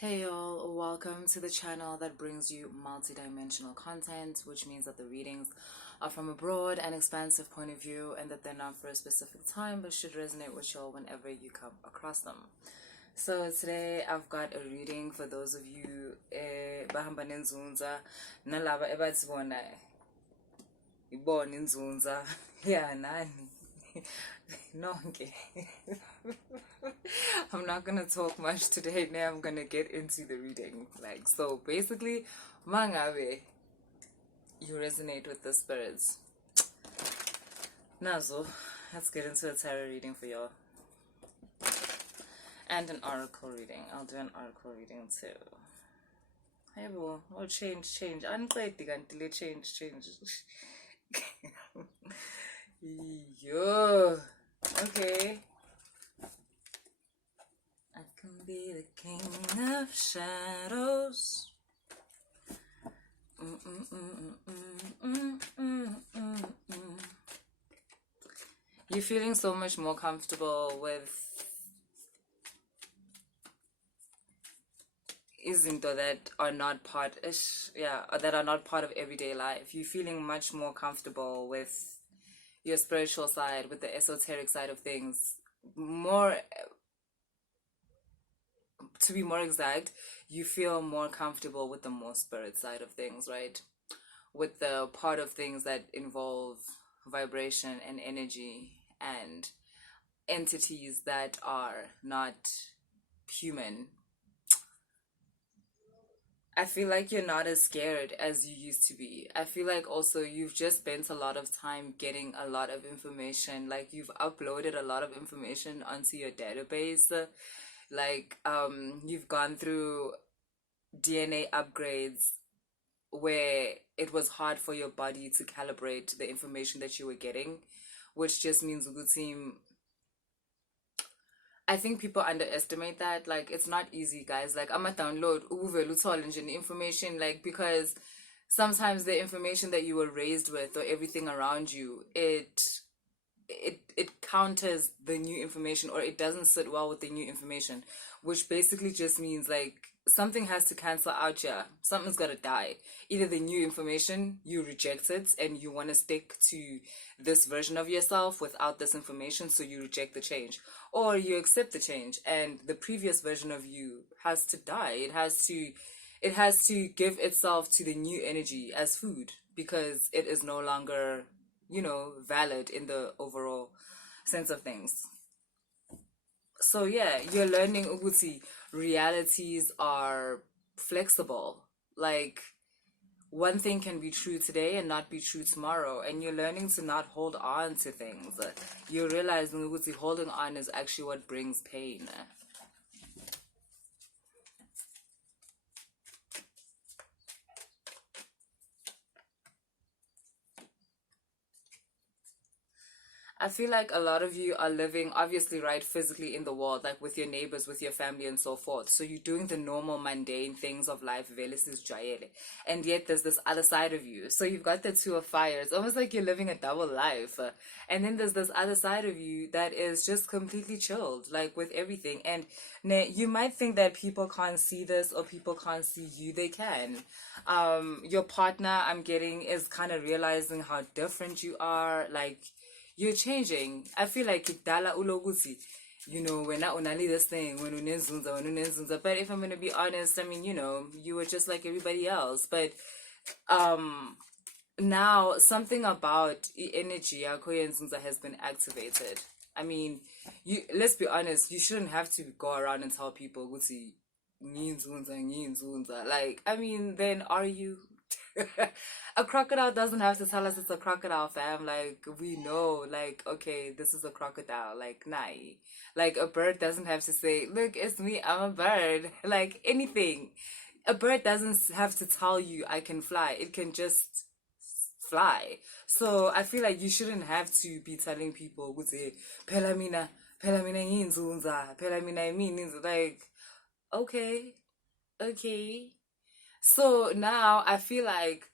Hey y'all, welcome to the channel that brings you multi-dimensional content, which means that the readings are from a broad and expansive point of view and that they're not for a specific time but should resonate with y'all whenever you come across them. So today I've got a reading for those of you bahamba nenzunza nalaba ebatsibona ibona inzunza yeah nani nonke. I'm not gonna talk much today. Now I'm gonna get into the reading. So basically, mangabe you resonate with the spirits. Nazo, let's get into a tarot reading for y'all. And an oracle reading. I'll do an oracle reading too. Hey bro, oh change. Until change. Yo. Okay. I can be the king of shadows. You're feeling so much more comfortable with izinto that are not that are not part of everyday life. You're feeling much more comfortable with your spiritual side, with the esoteric side of things. To be more exact, you feel more comfortable with the more spirit side of things, right? With the part of things that involve vibration and energy and entities that are not human. I feel like you're not as scared as you used to be. I feel like also you've just spent a lot of time getting a lot of information. Like you've uploaded a lot of information onto your database. You've gone through DNA upgrades where it was hard for your body to calibrate the information that you were getting, which just means I think people underestimate that. Like, it's not easy, guys. Like, I'm a download information, because sometimes the information that you were raised with or everything around you, it counters the new information, or it doesn't sit well with the new information, which basically just means like something has to cancel out here. Something's got to die. Either the new information, you reject it and you want to stick to this version of yourself without this information, so you reject the change, or you accept the change and the previous version of you has to die. It has to give itself to the new energy as food, because it is no longer valid in the overall sense of things. So yeah, you're learning ukuthi realities are flexible. Like, one thing can be true today and not be true tomorrow, and you're learning to not hold on to things. You're realizing ukuthi holding on is actually what brings pain. I feel like a lot of you are living, obviously, right, physically in the world, like with your neighbors, with your family, and so forth. So you're doing the normal, mundane things of life, and yet there's this other side of you. So you've got the two of fire. It's almost like you're living a double life. And then there's this other side of you that is just completely chilled, like with everything. And you might think that people can't see this or people can't see you. They can. Your partner, I'm getting, is kind of realizing how different you are. Like, you're changing. I feel like dala ulogusi, when I only this thing, when Nzunza. But if I'm gonna be honest, I mean, you were just like everybody else. But now something about energy, Nzunza, has been activated. I mean, let's be honest, you shouldn't have to go around and tell people Gusi Nzunza. Like, I mean, then are you? A crocodile doesn't have to tell us it's a crocodile, fam. Like, we know, like, okay, this is a crocodile. Like, nah. Like, a bird doesn't have to say, look, it's me, I'm a bird. Like, anything. A bird doesn't have to tell you I can fly. It can just fly. So I feel like you shouldn't have to be telling people, pelamina nzunza, pelamina means like, okay. So now I feel like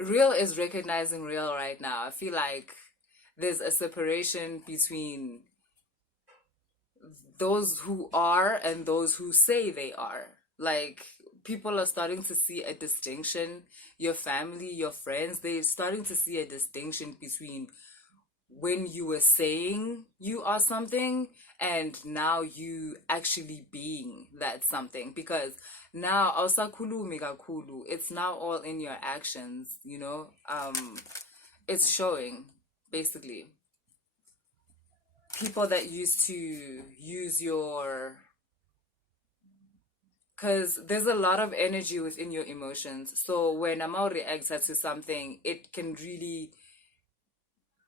real is recognizing real right now. I feel like there's a separation between those who are and those who say they are. Like, people are starting to see a distinction. Your family, your friends, they're starting to see a distinction between when you were saying you are something and now you actually being that something. Because now awusakhulumi kakhulu, it's now all in your actions, it's showing, basically. People that used to use your, because there's a lot of energy within your emotions, so when Amau reacts to something, it can really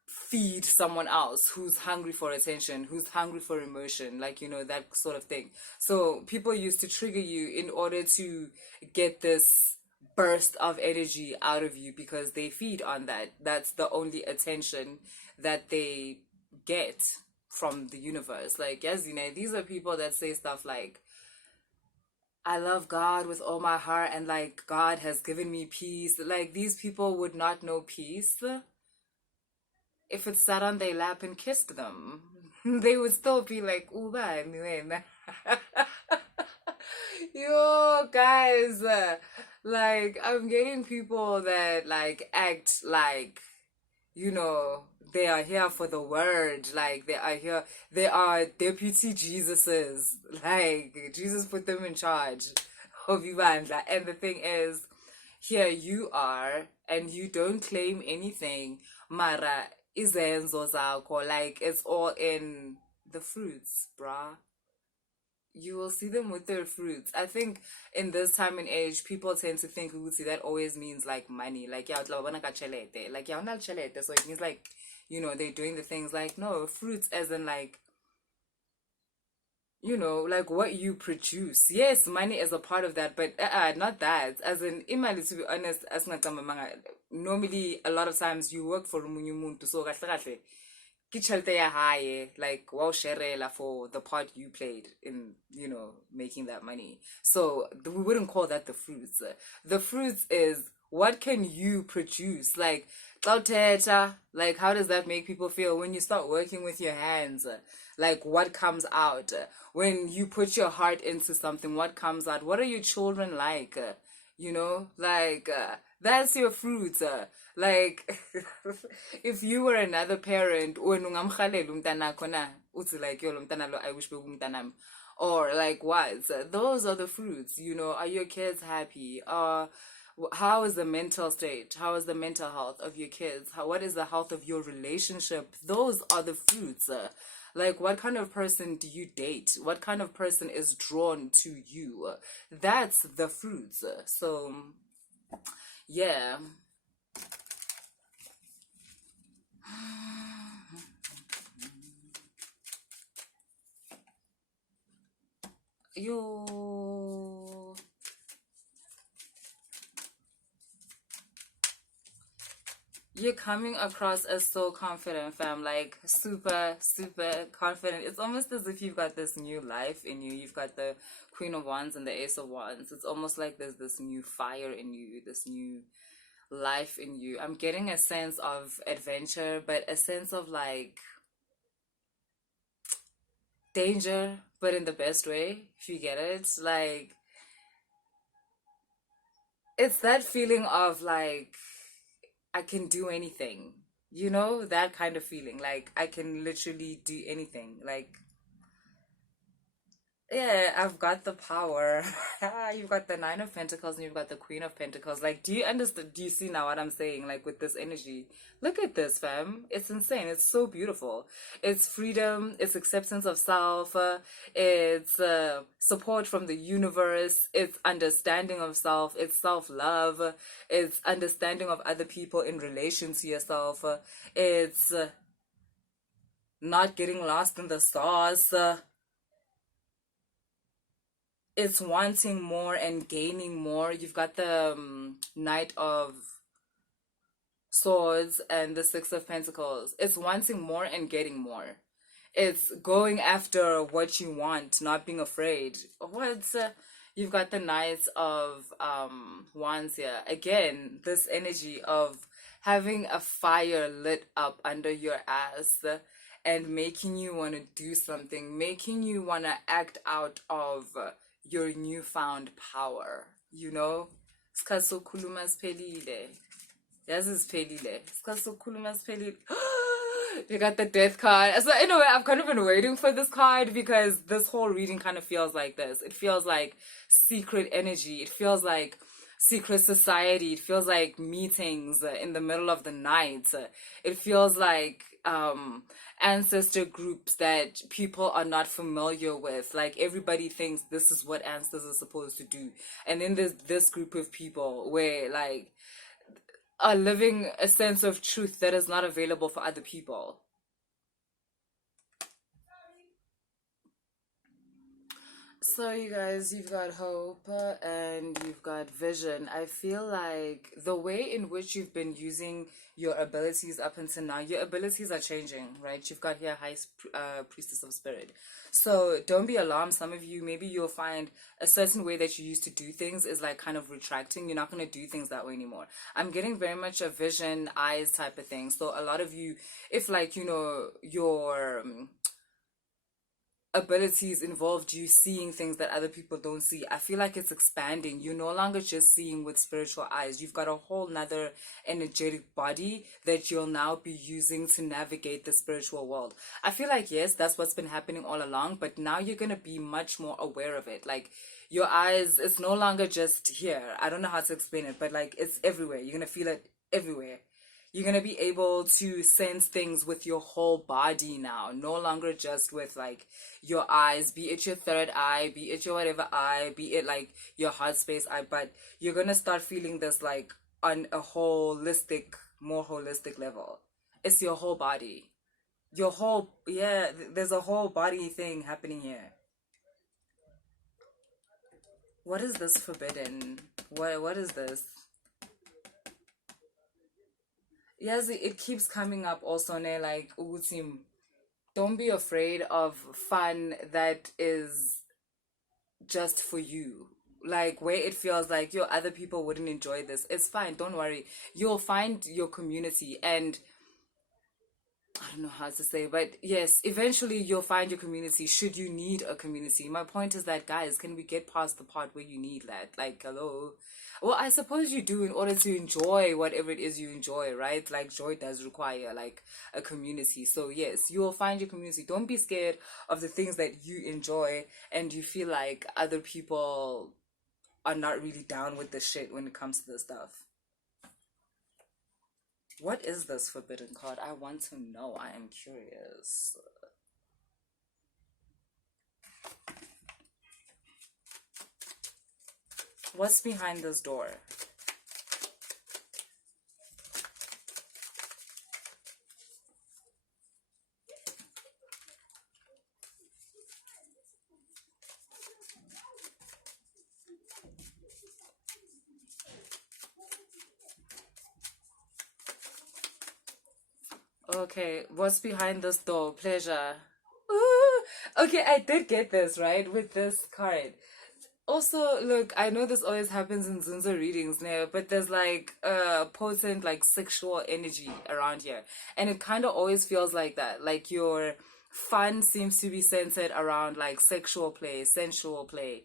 feed someone else who's hungry for attention, who's hungry for emotion, like, that sort of thing. So people used to trigger you in order to get this burst of energy out of you, because they feed on that. That's the only attention that they get from the universe. Like, yes, these are people that say stuff like, I love God with all my heart, and like, God has given me peace. Like, these people would not know peace if it sat on their lap and kissed them. They would still be like, uba, yo, guys, like, I'm getting people that, like, act like, they are here for the word. Like, they are deputy Jesuses. Like, Jesus put them in charge of Ivandla. And the thing is, here you are, and you don't claim anything. Mara, izenzo zakho, like, it's all in the fruits, bruh. You will see them with their fruits. I think in this time and age, people tend to think that always means like money. Like, yeah, like, yeah, so it means like, they're doing the things. Like, no, fruits as in like, like what you produce. Yes, money is a part of that, but not that. As in, imali, to be honest, as normally a lot of times you work for umunye umuntu, so kahle like, wow, sherela for the part you played in, making that money. So we wouldn't call that the fruits. The fruits is, what can you produce? Like, like, how does that make people feel when you start working with your hands? Like, what comes out when you put your heart into something? What comes out? What are your children like? Like, that's your fruit. Like, if you were another parent, like, I wish or like, what? Those are the fruits. Are your kids happy? How is the mental state? How is the mental health of your kids? What is the health of your relationship? Those are the fruits. Like, what kind of person do you date? What kind of person is drawn to you? That's the fruits. So, yeah. Yo. You're coming across as so confident, fam. Like, super, super confident. It's almost as if you've got this new life in you. You've got the Queen of Wands and the Ace of Wands. It's almost like there's this new fire in you, this new life in you. I'm getting a sense of adventure, but a sense of, like, danger, but in the best way, if you get it. Like, it's that feeling of, like, I can do anything, that kind of feeling. Like, I can literally do anything. Like, yeah, I've got the power. You've got the Nine of Pentacles and you've got the Queen of Pentacles. Like, do you understand? Do you see now what I'm saying? Like, with this energy. Look at this, fam. It's insane. It's so beautiful. It's freedom. It's acceptance of self. It's support from the universe. It's understanding of self. It's self-love. It's understanding of other people in relation to yourself. It's not getting lost in the stars. It's wanting more and gaining more. You've got the Knight of Swords and the Six of Pentacles. It's wanting more and getting more. It's going after what you want, not being afraid. You've got the Knights of Wands here. Again, this energy of having a fire lit up under your ass and making you want to do something, making you want to act out of your newfound power, you know? Isikhathi sokukhuluma siphelile. Yazi siphelile. Isikhathi sokukhuluma siphelile. You got the death card. So anyway, I've kind of been waiting for this card because this whole reading kind of feels like this. It feels like secret energy. It feels like secret society. It feels like meetings in the middle of the night. It feels like ancestor groups that people are not familiar with. Like everybody thinks this is what ancestors are supposed to do. And then there's this group of people where like are living a sense of truth that is not available for other people. So you guys, you've got hope and you've got vision. I feel like the way in which you've been using your abilities up until now, your abilities are changing, right? You've got here High Priestess of Spirit. So don't be alarmed. Some of you, maybe you'll find a certain way that you used to do things is like kind of retracting. You're not going to do things that way anymore. I'm getting very much a vision, eyes type of thing. So a lot of you, if like, you know, your abilities involved you seeing things that other people don't see, I feel like it's expanding. You're no longer just seeing with spiritual eyes. You've got a whole nother energetic body that you'll now be using to navigate the spiritual world. I feel like, yes, that's what's been happening all along, but now you're going to be much more aware of it. Like your eyes, it's no longer just here. I don't know how to explain it, but like it's everywhere. You're going to feel it everywhere. You're going to be able to sense things with your whole body now, no longer just with like your eyes, be it your third eye, be it your whatever eye, be it like your heart space eye, but you're going to start feeling this like on a holistic, more holistic level. It's your whole body. Your whole, yeah, there's a whole body thing happening here. What is this forbidden? What is this? Yes, it keeps coming up also, ne, like, ukuthi, don't be afraid of fun that is just for you. Like, where it feels like, yo, other people wouldn't enjoy this. It's fine, don't worry. You'll find your community, and I don't know how to say, but yes, eventually you'll find your community should you need a community. My point is that, guys, can we get past the part where you need that? Like, hello. Well, I suppose you do in order to enjoy whatever it is you enjoy, right? Like, joy does require, like, a community. So, yes, you will find your community. Don't be scared of the things that you enjoy and you feel like other people are not really down with the shit when it comes to this stuff. What is this forbidden card? I want to know. I am curious. What's behind this door? Okay, what's behind this door? Pleasure. Ooh. Okay, I did get this, right, with this card. Also, look, I know this always happens in Nzunza readings now, but there's like potent like sexual energy around here. And it kind of always feels like that. Like your fun seems to be centered around like sexual play, sensual play,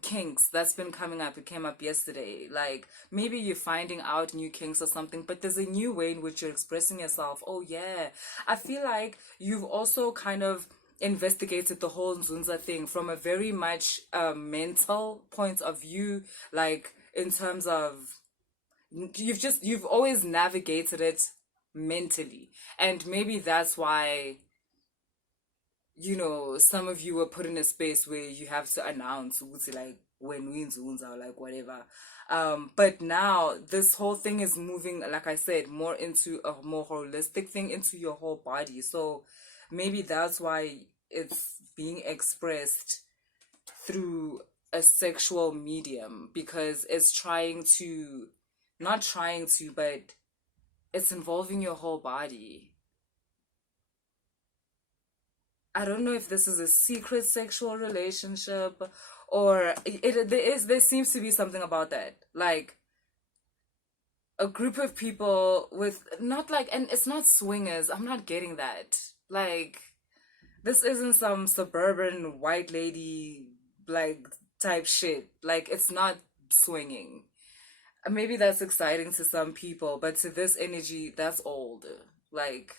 kinks. That's been coming up. It came up yesterday. Like maybe you're finding out new kinks or something, but there's a new way in which you're expressing yourself. Oh yeah. I feel like you've also kind of investigated the whole Nzunza thing from a very much mental point of view, like in terms of you've always navigated it mentally, and maybe that's why, you know, some of you were put in a space where you have to announce like when we Nzunza or like whatever. But now this whole thing is moving, like I said, more into a more holistic thing, into your whole body. So maybe that's why it's being expressed through a sexual medium, because it's not trying to, but it's involving your whole body. I don't know if this is a secret sexual relationship or there seems to be something about that. Like a group of people with not like, and it's not swingers. I'm not getting that. Like, this isn't some suburban white lady, like, type shit. Like, it's not swinging. Maybe that's exciting to some people, but to this energy, that's old. Like,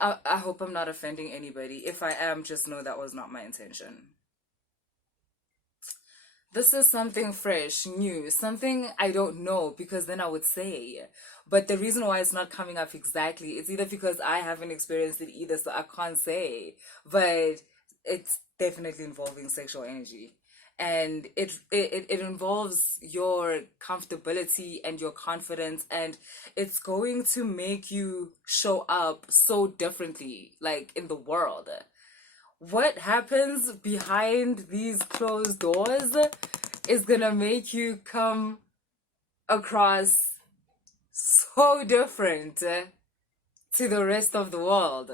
I hope I'm not offending anybody. If I am, just know that was not my intention. This is something fresh, new, something I don't know, because then I would say. But the reason why it's not coming up exactly, it's either because I haven't experienced it either, so I can't say. But it's definitely involving sexual energy. And it involves your comfortability and your confidence, and it's going to make you show up so differently, like in the world. What happens behind these closed doors is gonna make you come across so different to the rest of the world.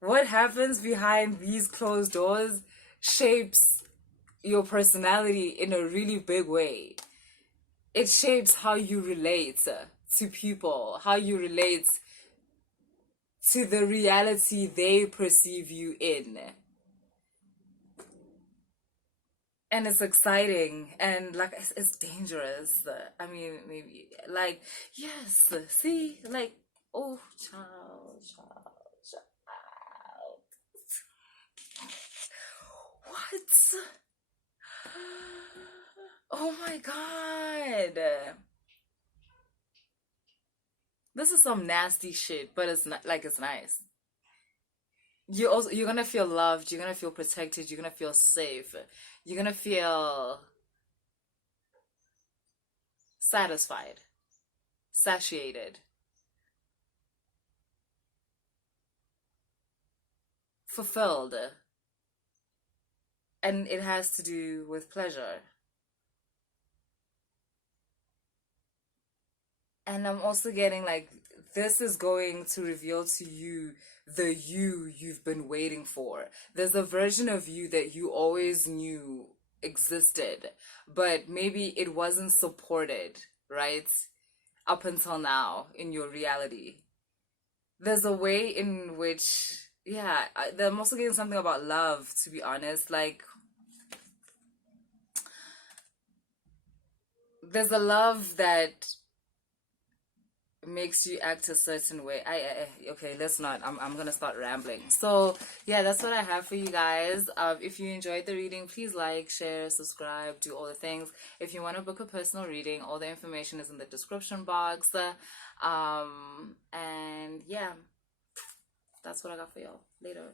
What happens behind these closed doors shapes your personality in a really big way. It shapes how you relate to people, how you relate to the reality they perceive you in. And it's exciting, and like it's dangerous. I mean, maybe like, yes, see, like, oh, child. What? Oh my god. This is some nasty shit, but it's not like, it's nice. You're gonna feel loved, you're gonna feel protected, you're gonna feel safe. You're gonna feel satisfied, satiated, fulfilled. And it has to do with pleasure. And I'm also getting like, this is going to reveal to you the you've been waiting for. There's a version of you that you always knew existed, but maybe it wasn't supported, right? Up until now in your reality. There's a way in which, yeah, I'm also getting something about love, to be honest. Like, there's a love that makes you act a certain way. Okay, let's not. I'm gonna start rambling. So yeah, that's what I have for you guys. If you enjoyed the reading, please like, share, subscribe, do all the things. If you want to book a personal reading, all the information is in the description box. And yeah, that's what I got for y'all. Later.